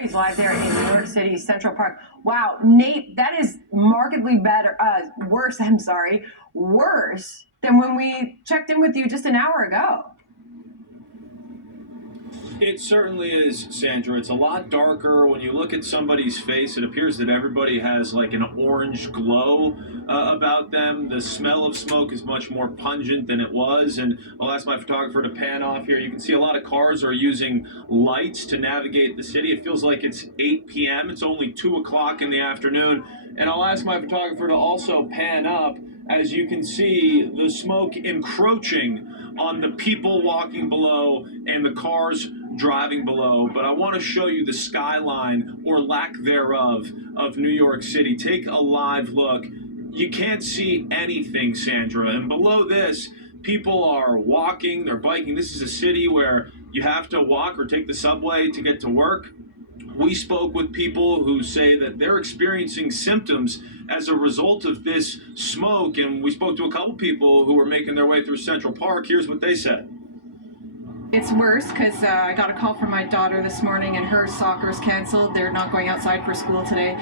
He's live there in New York City, Central Park. Wow, Nate, that is markedly worse than when we checked in with you just an hour ago. It certainly is, Sandra. It's a lot darker. When you look at somebody's face, it appears that everybody has like an orange glow about them. The smell of smoke is much more pungent than it was. And I'll ask my photographer to pan off here. You can see a lot of cars are using lights to navigate the city. It feels like it's 8 p.m. It's only 2 o'clock in the afternoon. And I'll ask my photographer to also pan up. As you can see, the smoke encroaching on the people walking below and the cars driving below. But I want to show you the skyline, or lack thereof, of New York City. Take a live look. You can't see anything, Sandra. And below this, people are walking, they're biking. This is a city where you have to walk or take the subway to get to work. We spoke with people who say that they're experiencing symptoms as a result of this smoke, and we spoke to a couple people who were making their way through Central Park. Here's what they said. It's worse because I got a call from my daughter this morning and her soccer is canceled. They're not going outside for school today.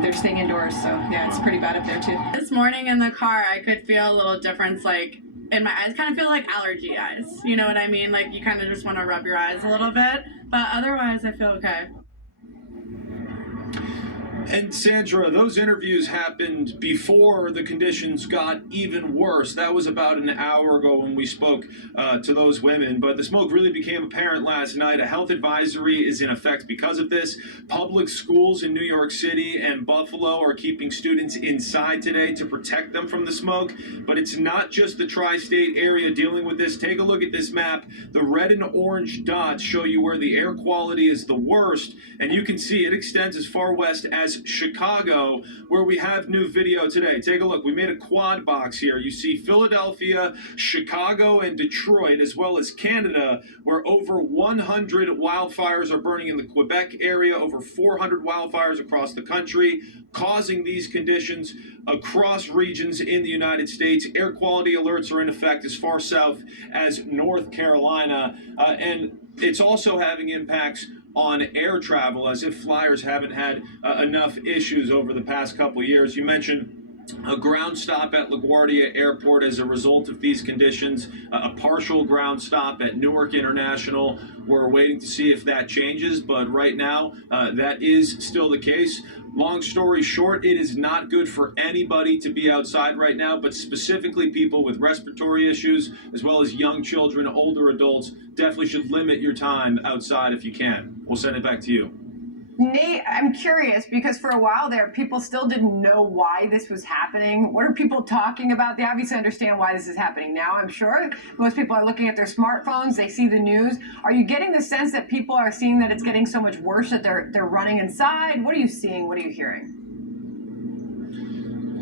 They're staying indoors, so yeah, it's pretty bad up there too. This morning in the car, I could feel a little difference, like in my eyes. Kind of feel like allergy eyes. You know what I mean? Like you kind of just want to rub your eyes a little bit, but otherwise I feel okay. And Sandra, those interviews happened before the conditions got even worse. That was about an hour ago when we spoke to those women. But the smoke really became apparent last night. A health advisory is in effect because of this. Public schools in New York City and Buffalo are keeping students inside today to protect them from the smoke. But it's not just the tri-state area dealing with this. Take a look at this map. The red and orange dots show you where the air quality is the worst. And you can see it extends as far west as Chicago, where we have new video today. Take a look. We made a quad box here. You see Philadelphia, Chicago, and Detroit, as well as Canada, where over 100 wildfires are burning in the Quebec area, over 400 wildfires across the country, causing these conditions across regions in the United States. Air quality alerts are in effect as far south as North Carolina, and it's also having impacts on air travel, as if flyers haven't had enough issues over the past couple of years. You mentioned a ground stop at LaGuardia Airport as a result of these conditions, a partial ground stop at Newark International. We're waiting to see if that changes, but right now that is still the case. Long story short, it is not good for anybody to be outside right now, but specifically people with respiratory issues, as well as young children, older adults, definitely should limit your time outside if you can. We'll send it back to you. Nate, I'm curious because for a while there, people still didn't know why this was happening. What are people talking about? They obviously understand why this is happening now, I'm sure. Most people are looking at their smartphones. They see the news. Are you getting the sense that people are seeing that it's getting so much worse that they're running inside? What are you seeing? What are you hearing?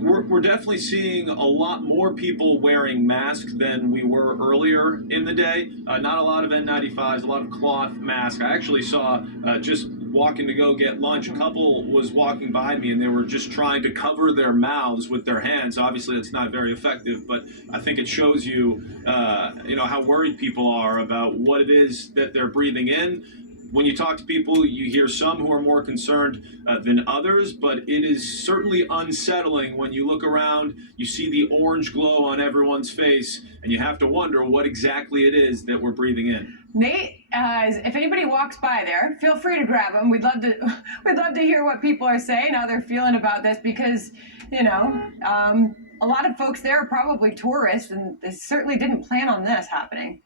We're definitely seeing a lot more people wearing masks than we were earlier in the day. Not a lot of N95s, a lot of cloth masks. I actually saw just walking to go get lunch, a couple was walking by me and they were just trying to cover their mouths with their hands. Obviously, it's not very effective, but I think it shows you, how worried people are about what it is that they're breathing in. When you talk to people, you hear some who are more concerned than others, but it is certainly unsettling when you look around, you see the orange glow on everyone's face, and you have to wonder what exactly it is that we're breathing in. Nate, if anybody walks by there, feel free to grab them. We'd love to hear what people are saying, how they're feeling about this, because a lot of folks there are probably tourists, and they certainly didn't plan on this happening.